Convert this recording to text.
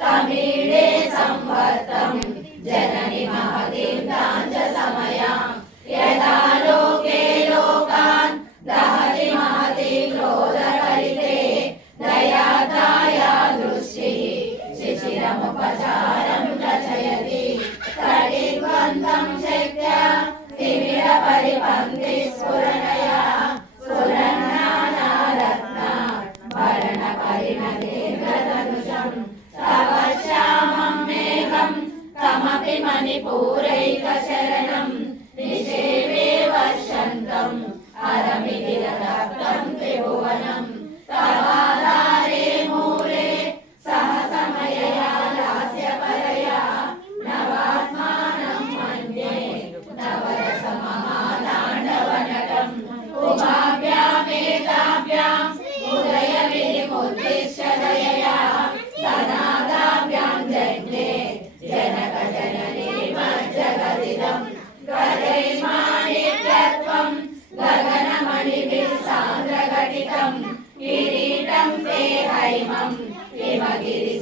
समीडे संवर्तं जननि महतीं ताञ्च समयां यदा लोके लोकान् दहति महतीं क्रोधकलिते दयादाया दृष्टिः शिशिरमुपचारं रचयति तटिद्वन्द्वं शक्त्या तिमिरपरिपन्थि स्फुरणया स्फुरन्नानारत्ना भरणपरिणतेन्द्रधनुषं तव श्यामं मेघं तमपि मणिपूरैकशरणं निषेवे वर्षन्तं हरमिहिररक्तं त्रिभुवनं तवाधारे मूले सहसमयया लास्यपरया नवात्मानं मन्ये नवरसमहाताण्डवनटम् उभाभ्यामेताभ्याम् उदयविधिमुद्दिश्य दयया सनादाभ्यां जज्ञे जनकजननीमज्जगदिदं गदैर्माणिक्यत्वं गगनमणिभिः सान्द्रघटितं किरीटं ते हैमं हिमगिरि